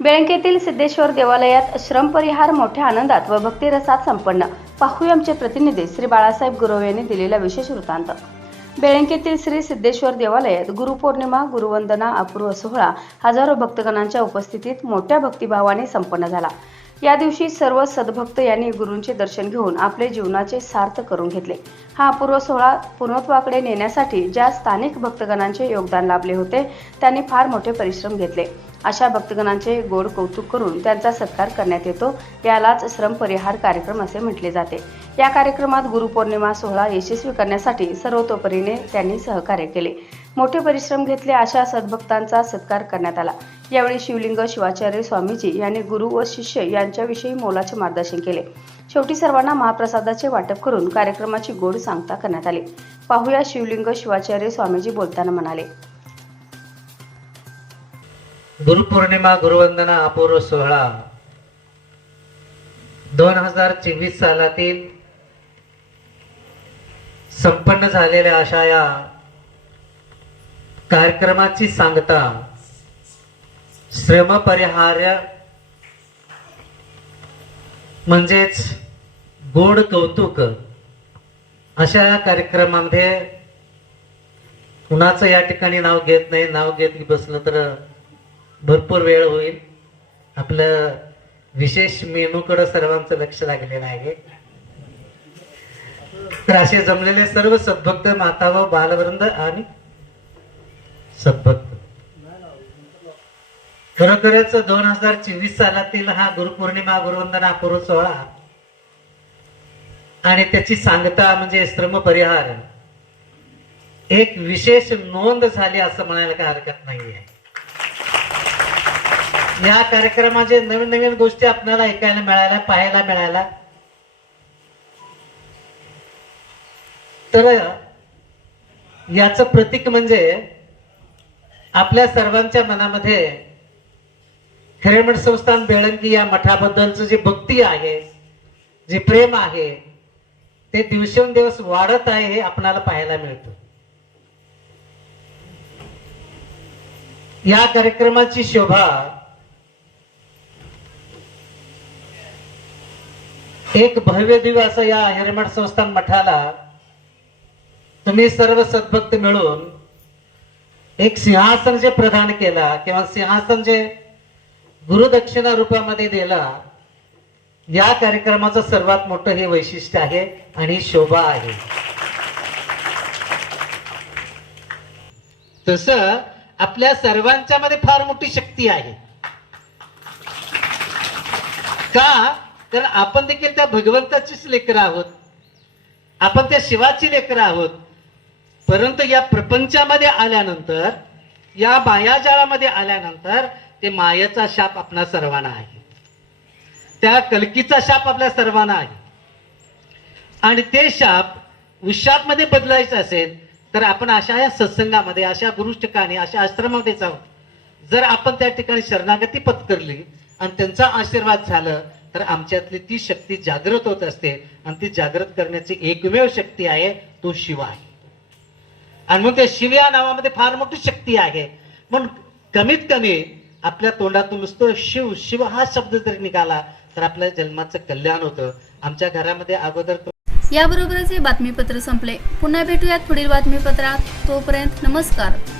बेळंकेतील सिद्धेश्वर देवालयात श्रमपरिहार मोठ्या आनंदात व भक्तिरसात संपन्न. पाहूया आमचे प्रतिनिधी श्री बाळासाहेब गुरव यांनी दिलेला विशेष वृत्तांत. बेळंकेतील श्री सिद्धेश्वर देवालयात गुरुपौर्णिमा गुरुवंदना अपूर्व सोहळा हजारो भक्तगणांच्या उपस्थितीत मोठ्या भक्तिभावाने संपन्न झाला. या दिवशी सर्व सद्भक्त यांनी गुरूंचे दर्शन घेऊन आपले जीवनाचे सार्थ करून घेतले. हा अपूर्व सोहळा पूर्णत्वाकडे नेण्यासाठी ज्या स्थानिक भक्तगणांचे योगदान लाभले होते त्यांनी फार मोठे परिश्रम घेतले. अशा भक्तगणांचे गोड कौतुक करून त्यांचा सत्कार करण्यात येतो. यालाच श्रम परिहार कार्यक्रम असे म्हटले जाते. या कार्यक्रमात गुरुपौर्णिमा सोहळा यशस्वी करण्यासाठी सर्वतोपरीने त्यांनी सहकार्य केले. मोठे परिश्रम घेतले अशा सद्भक्तांचा सत्कार करण्यात आला. यावेळी शिवलिंग शिवाचार्य स्वामीजी यांनी गुरु व शिष्य यांच्याविषयी मोलाचे मार्गदर्शन केले. शेवटी सर्वांना महाप्रसादाचे वाटप करून कार्यक्रमाची गोड सांगता करण्यात आली. पाहूया शिवलिंग शिवाचार्य स्वामीजी बोलताना म्हणाले. गुरुपौर्णिमा गुरुवंदना अपूर्व सोहळा. दोन हजार चोवीस सालातील संपन्न झालेल्या अशा या कार्यक्रमाची सांगता श्रमपरिहार्य म्हणजेच गोड कौतुक अशा या कार्यक्रमामध्ये कुणाचं या ठिकाणी नाव घेत नाही नाव घेत बसलं तर भरपूर वेळ होईल. आपलं विशेष मेनूकडं सर्वांचं लक्ष लागलेलं आहे. तर असे जमलेले सर्व सद्भक्त माता व बालवृंद आणि सद्भक्त. खरोखरच दोन हजार चोवीस सालातील हा गुरुपौर्णिमा गुरुवंदना अपूर्व सोहळा आणि त्याची सांगता म्हणजे श्रम परिहार. एक विशेष नोंद झाली असं म्हणायला काही हरकत नाही आहे या कार्यक्रमाचे नवीन नवीन गोष्टी आपल्याला ऐकायला मिळाल्या पाहायला मिळाल्या तर याच प्रतीक म्हणजे आपल्या सर्वांच्या मनामध्ये हिरेमठ संस्थान बेळंकी या मठाबद्दलचं जे भक्ती आहे जे प्रेम आहे ते दिवसेंदिवस वाढत आहे हे आपणाला पाहायला मिळतं. या कार्यक्रमाची शोभा एक भव्य दिव्य असं या हिरेमठ संस्थान मठाला तुम्ही सर्व सद्भक्त मिळून एक सिंहासन जे प्रदान केला किंवा सिंहासन जे गुरुदक्षिणा रूपामध्ये दिला या कार्यक्रमाचं सर्वात मोठं हे वैशिष्ट्य आहे आणि शोभा आहे. तस आपल्या सर्वांच्या मध्ये फार मोठी शक्ती आहे. का? तर आपण देखील त्या भगवंताचीच लेकरं आहोत. आपण त्या शिवाची लेकरं आहोत. परंतु या प्रपंचामध्ये आल्यानंतर या मायाजाळामध्ये आल्यानंतर ते मायेचा शाप आपला सर्वांना आहे. त्या कलकीचा शाप आपल्या सर्वांना आहे. आणि ते शाप विशापमध्ये बदलायचं असेल तर आपण अशा या सत्संगामध्ये अशा गुरु ठिकाणी अशा आश्रमामध्ये जाऊ जर आपण त्या ठिकाणी शरणागती पत्करली आणि त्यांचा आशीर्वाद झालं तर आमच्यातली ती शक्ती जागृत होत असते आणि ती जागृत करण्याची एकमेव शक्ती आहे तो शिव आहे. आणि मग त्या शिव या नावामध्ये फार मोठी शक्ती आहे. म्हणून कमीत कमी आपल्या तोंडातून नुसतं शिव शिव हा शब्द जरी निघाला तर आपल्या जन्माचं कल्याण होतं. आमच्या घरामध्ये अगोदर याबरोबरच हे बातमीपत्र संपले. पुन्हा भेटूयात पुढील बातमीपत्रात. तोपर्यंत नमस्कार.